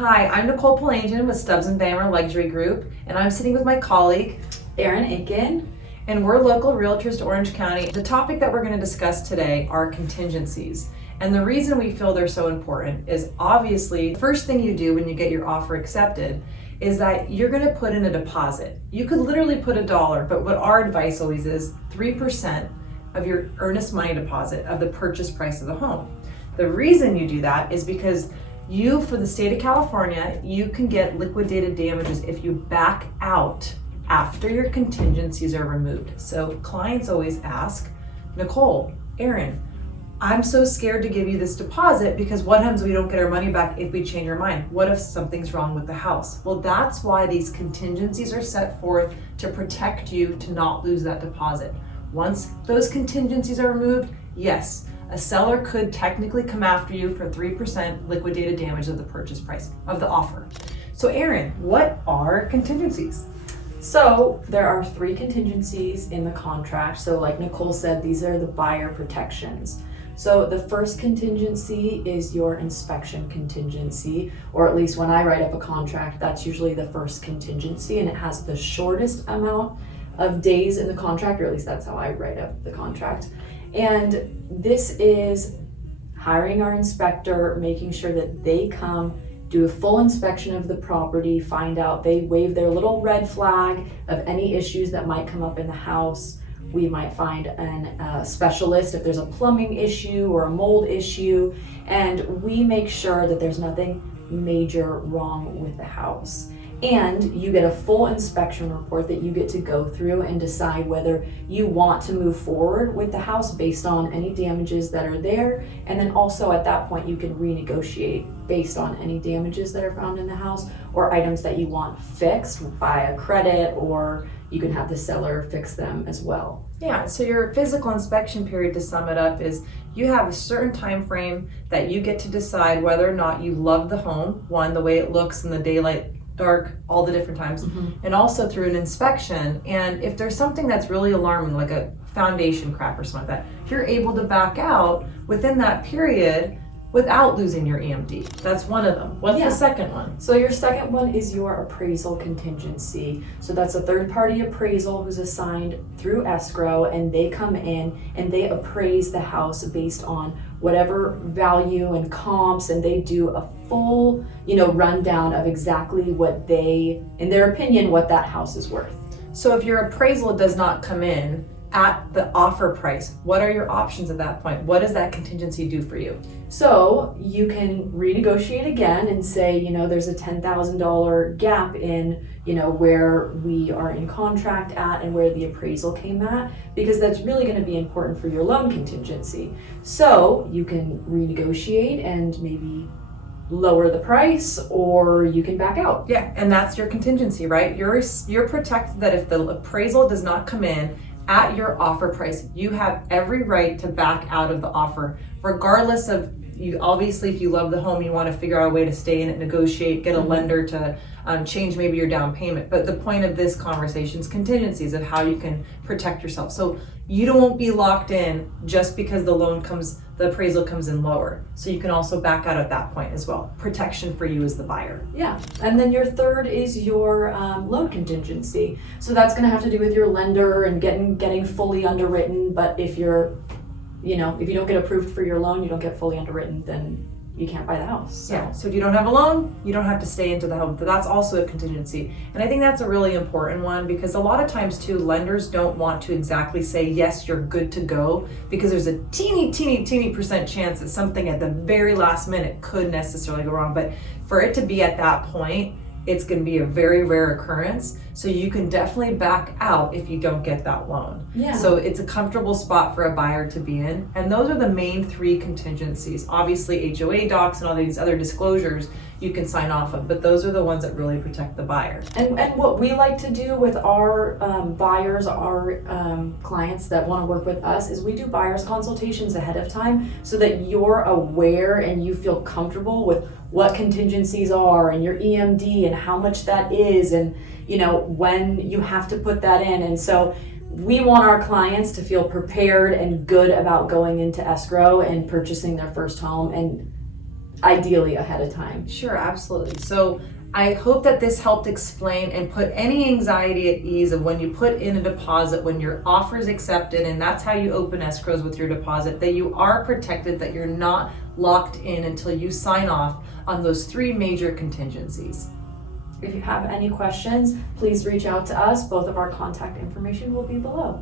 Hi, I'm Nicole Palanjian with Stubbs & Bammer Luxury Group, and I'm sitting with my colleague, Erin Eakin. And we're local realtors to Orange County. The topic that we're going to discuss today are contingencies. And the reason we feel they're so important is obviously the first thing you do when you get your offer accepted is that you're going to put in a deposit. You could literally put $1, but what our advice always is 3% of your earnest money deposit of the purchase price of the home. The reason you do that is because you, for the state of California, you can get liquidated damages if you back out after your contingencies are removed. So clients always ask, Nicole, Erin, I'm so scared to give you this deposit because what happens if we don't get our money back if we change our mind? What if something's wrong with the house? Well, that's why these contingencies are set forth to protect you to not lose that deposit. Once those contingencies are removed, yes, a seller could technically come after you for 3% liquidated damage of the purchase price of the offer. So Erin, what are contingencies? So there are 3 contingencies in the contract. So like Nicole said, these are the buyer protections. So the first contingency is your inspection contingency, or at least when I write up a contract, that's usually the first contingency, and it has the shortest amount of days in the contract, or at least that's how I write up the contract. And this is hiring our inspector, making sure that they come, do a full inspection of the property, find out, they wave their little red flag of any issues that might come up in the house. We might find a specialist if there's a plumbing issue or a mold issue, and we make sure that there's nothing major wrong with the house. And you get a full inspection report that you get to go through and decide whether you want to move forward with the house based on any damages that are there. And then also at that point, you can renegotiate based on any damages that are found in the house or items that you want fixed by a credit, or you can have the seller fix them as well. Yeah, so your physical inspection period, to sum it up, is you have a certain time frame that you get to decide whether or not you love the home, one, the way it looks in the daylight, dark, all the different times, and also through an inspection. And if there's something that's really alarming, like a foundation crack or something like that, you're able to back out within that period without losing your EMD. That's one of them. What's the second one? So your second one is your appraisal contingency. So that's a third-party appraisal who's assigned through escrow, and they come in and they appraise the house based on whatever value and comps, and they do a full, rundown of exactly what they, in their opinion, what that house is worth. So if your appraisal does not come in at the offer price, what are your options at that point? What does that contingency do for you? So you can renegotiate again and say, there's a $10,000 gap in, where we are in contract at and where the appraisal came at, because that's really going to be important for your loan contingency. So you can renegotiate and maybe lower the price, or you can back out. Yeah, and that's your contingency, right? You're protected that if the appraisal does not come in at your offer price, you have every right to back out of the offer, regardless of obviously, if you love the home, you want to figure out a way to stay in it, negotiate, get a lender to change maybe your down payment. But the point of this conversation is contingencies of how you can protect yourself. So you don't be locked in just because the appraisal comes in lower. So you can also back out at that point as well. Protection for you as the buyer. Yeah, and then your third is your loan contingency. So that's going to have to do with your lender and getting fully underwritten. But if you're if you don't get approved for your loan, you don't get fully underwritten, then you can't buy the house. So. Yeah, so if you don't have a loan, you don't have to stay into the home. But that's also a contingency. And I think that's a really important one, because a lot of times too, lenders don't want to exactly say, yes, you're good to go, because there's a teeny percent chance that something at the very last minute could necessarily go wrong. But for it to be at that point, it's going to be a very rare occurrence. So you can definitely back out if you don't get that loan. Yeah. So it's a comfortable spot for a buyer to be in. And those are the main 3 contingencies. Obviously, HOA docs and all these other disclosures you can sign off of, but those are the ones that really protect the buyer. And what we like to do with our buyers, our clients that want to work with us, is we do buyer's consultations ahead of time so that you're aware and you feel comfortable with what contingencies are and your EMD and how much that is, and when you have to put that in. And so we want our clients to feel prepared and good about going into escrow and purchasing their first home and ideally ahead of time. Sure, absolutely. So I hope that this helped explain and put any anxiety at ease of when you put in a deposit, when your offer is accepted, and that's how you open escrows with your deposit, that you are protected, that you're not locked in until you sign off on those 3 major contingencies. If you have any questions, please reach out to us. Both of our contact information will be below.